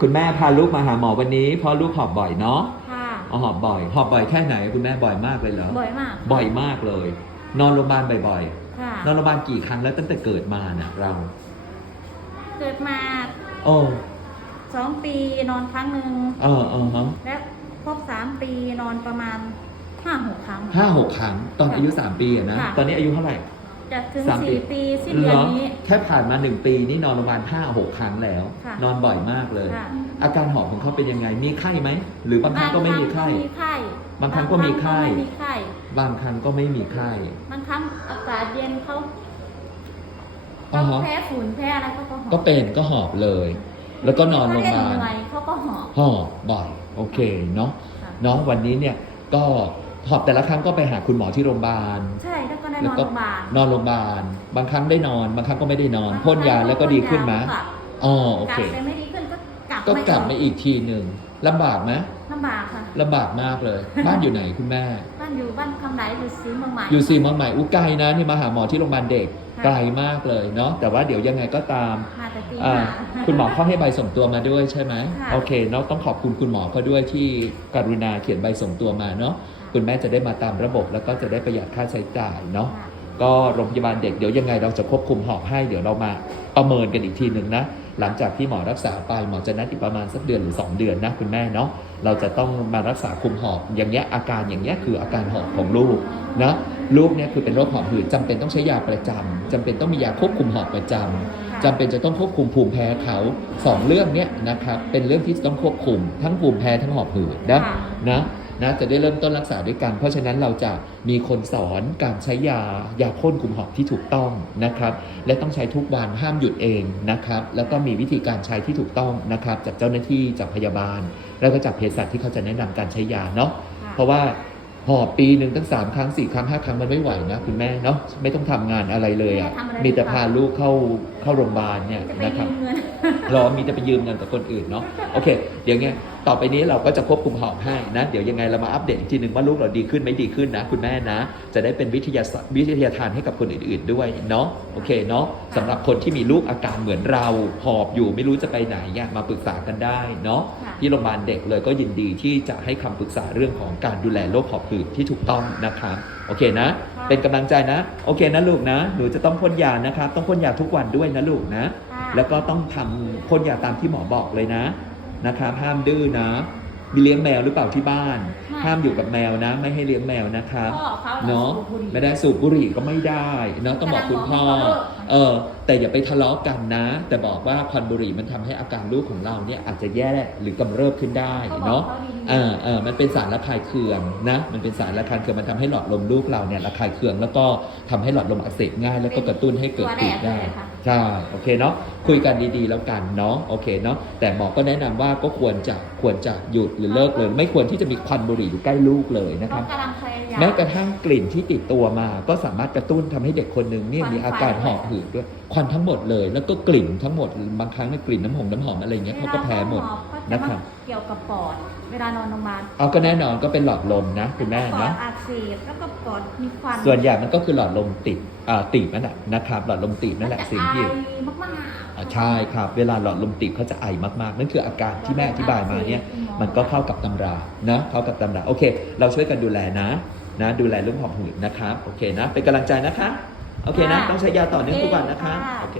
คุณแม่พาลูกมาหาหมอวันนี้เพราะลูกหอบบ่อยเนาะค่ะอ๋อหอบบ่อย หอบบ่อยแค่ไหน คุณแม่บ่อยมากเลยเหรอบ่อยมาก บ่อยมากเลย นอนโรงพยาบาลบ่อยค่ะๆนอนโรงพยาบาลกี่ครั้งแล้วตั้งแต่เกิดมาน่ะเรา เกิดมาโอ้สองปีนอนครั้งหนึ่งเออเออฮะและครบสามปีนอนประมาณห้าหกครั้ง ห้าหกครั้งตอนอายุสามปีอะนะค่ะ ตอนนี้อายุเท่าไหร่ จะถึงสามปี สี่ปีสิ้นเดือนนี้ แค่ผ่านมาหนึ่งปีนี่นอนโรงพยาบาลห้าหกครั้งแล้ว ค่ะ นอนบ่อยมากเลย ค่ะอาการหอบของเขาเป็นยังไง มีไข้ไหม หรือบางครั้งก็ไม่มีไข้มีไข้บางครั้งก็มีไข้ บางครั้งก็ไม่มีไข้บางครั้งก็ไม่มีไข้บางครั้งอากาศเย็นเขาอ่าเขาฮะแพ้ฝุ่นแพ้อะไรเขาก็หอบก็เป็นก็หอบเลย แล้วก็นอนโรงพยาบาล เขเล่นเหนื่อยเขาก็หอบ หอบบ่อย โอเคเนาะ ค่ะ เนาะวันนี้เนี่ยก็ หอบแต่ละครั้งก็ไปหาคุณหมอที่โรงพยาบาล ใช่แล้วก็ได้แล้นวอนก็โรงพยาบาลนอนโรงพยาบาล บางครั้งได้นอน บางครั้งก็ไม่ได้นอน พ่นยาแล้วก็ดีขึ้นไหมค่ะอ๋อโอกลัเคบไปไม่ดีขึ้นก็กลับก็กลับไมาอีกทีหนึ่งลำบากไหมลำบากค่ะลำบากมากเลย บ้านอยู่ไหนคุณแม่ บ้านอยู่บ้านคำไหนอยู่สีเมืองใหม่อยู่ซีมอนใหม่อุยไกลนะนี่มาหาหมอที่โรงพยาบาลเด็กค่ะไกลมากเลยเนาะแต่ว่าเดี๋ยวยังไงก็ตามมาแต่ตีอ่าห้าคุณหมอเขาให้ใบส่งตัวมาด้วยใช่ไหมค่ะโอเคเนาะต้องขอบคุณคุณหมอเขาด้วยที่กรุณาเขียนใบส่งตัวมาเนาะ คุณแม่จะได้มาตามระบบ แล้วก็จะได้ประหยัดค่าใช้จ่ายเนาะค่ะก็โรงพยาบาลเด็กเดี๋ยวยังไงเราจะควบคุมหอบให้เดี๋ยวเรามาประเมินกันอีกทีหนึ่งนะ หลังจากที่หมอรักษาไปหมอจะนัดอีกประมาณสักเดือนหรือ 2 เดือนนะคุณแม่เนาะเราจะต้องมารักษาคุมหอบอย่างเงี้ยอาการอย่างเงี้ยคืออาการหอบของลูกนะลูกเนี่ยคือเป็นโรคหอบหืดจำเป็นต้องใช้ยาประจำจำเป็นต้องมียาควบคุมหอบประจำจำเป็นจะต้องควบคุมภูมิแพ้เขาสองเรื่องเนี้ยนะครับเป็นเรื่องที่จะต้องควบคุมทั้งภูมิแพ้ทั้งหอบหืดนะค่ะนะ นะจะได้เริ่มต้นรักษาด้วยกัน เพราะฉะนั้นเราจะมีคนสอนการใช้ยายาพ่นคุมหอบที่ถูกต้องนะครับ และต้องใช้ทุกวันห้ามหยุดเองนะครับ แล้วก็มีวิธีการใช้ที่ถูกต้องนะครับ จากเจ้าหน้าที่จากพยาบาล แล้วก็จากเภสัชที่เขาจะแนะนำการใช้ยาเนาะค่ะเพราะว่าหอบปีหนึ่งตั้งสามครั้งสี่ครั้งห้าครั้งมันไม่ไหวนะคุณแม่เนาะไม่ต้องทำงานอะไรเลยอะ่ะไม่ทำอะไรมีแต่พาลูกเข้าเข้าโรงพยาบาลเนี่ยจะไปนะครับยืมเงินรอมีแต่ไปยืมเงินกับคนอื่นเนาะโอเค เดี๋ยวไง ต่อไปนี้เราก็จะควบคุมหอบให้นะ เดี๋ยวยังไงเรามาอัปเดตอีกทีหนึ่งว่าลูกเราดีขึ้นไม่ดีขึ้นนะ คุณแม่นะ จะได้เป็นวิทยาศาสตร์วิทยาทานให้กับคนอื่น ๆ ด้วยเนาะโอเคเนาะสำหรับคนที่มีลูกอาการเหมือนเราหอบอยู่ไม่รู้จะไปไหนเนี่ยมาปรึกษากันได้เนาะค่ะที่โรงพยาบาลเด็กเลยก็ยินดีที่จะให้คำปรึกษาเรื่องของการดูแลโรคหอบหืดที่ถูกต้องนะครับโอเคนะค่ะเป็นกำลังใจนะ โอเคนะลูกนะหนูจะต้องพ่นยานะครับต้องพ่นยาทุกวันด้วยนะลูกนะค่ะแล้วก็ต้องทำพ่นยาตามที่หมอบอกเลยนะ นะครับห้ามดื้อนะ มีเลี้ยงแมวหรือเปล่าที่บ้าน ห้ามอยู่กับแมวนะ ไม่ให้เลี้ยงแมวนะครับพ่อเขาเนาะสูบบุหรี่ ไม่ได้สูบบุหรี่ก็ไม่ได้เนาะต้องบอกคุณพ่อแต่เราบอกให้เขาเลิกเออ แต่อย่าไปทะเลาะกันนะ แต่บอกว่าควันบุหรี่มันทำให้อาการลูกของเราเนี่ยอาจจะแย่หรือกำเริบขึ้นได้เขาบอกเนาะ เขาดีๆ เออเออมันเป็นสารระคายเคืองนะ มันเป็นสารระคายเคืองมันทำให้หลอดลมลูกเราเนี่ยระคายเคืองแล้วก็ทำให้หลอดลมอักเสบง่าย แล้วก็กระตุ้นให้เกิดปีกได้ตัวแรกเลยค่ะใช่โอเคเนาะคุยกันดีๆแล้วกันเนาะโอเคเนาะแต่หมอก็แนะนำว่าก็ควรจะควรจะหยุดหรือเลิกเลย ไม่ควรที่จะมีควันบุหรี่อยู่ใกล้ลูกเลยนะคเขารับ กำลังพยายาม แม้กระทั่งกลิ่นที่ติดตัวมา ก็สามารถกระตุ้นทำให้เด็กคนหนึ่งเนี่ยควันมีอาการไฟหอบหืดด้วยควันทั้งหมดเลย แล้วก็กลิ่นทั้งหมดบางครั้งเนี่ยกลิ่นน้ำหอมน้ำหอมอะไรเงี้ยเขาก็แพ้หมดเวลาเขาหอบนะก็ครัจะบมาเกี่ยวกับปอดเวลานอนโรงพยาบาลเอาก็แน่นอนก็เป็นหลอดลมนะคุณแม่ปอนะดอักเสบแล้วก็ปอดมีควันส่วนใหญ่มันก็คือหลอดลมติดอ่าตีบนั่นแหละนะครับ หลอดลมตีบนั่นแหละสิ่งที่มันจะไอมากอ่าใช่ครับ เวลาหลอดลมตีบเขาจะไอมากๆ นั่นคืออาการที่แม่อธิบายมาเนี่ย มันก็เข้ากับตำรานะเข้ากับตำรา โอเค เราช่วยกันดูแลนะ นะดูแลเรื่องหอบหืดนะครับโอเคนะเป็นกำลังใจนะคะโอเคนะ ต้องใช้ยาต่อเนื่องทุกวันนะคะโอเค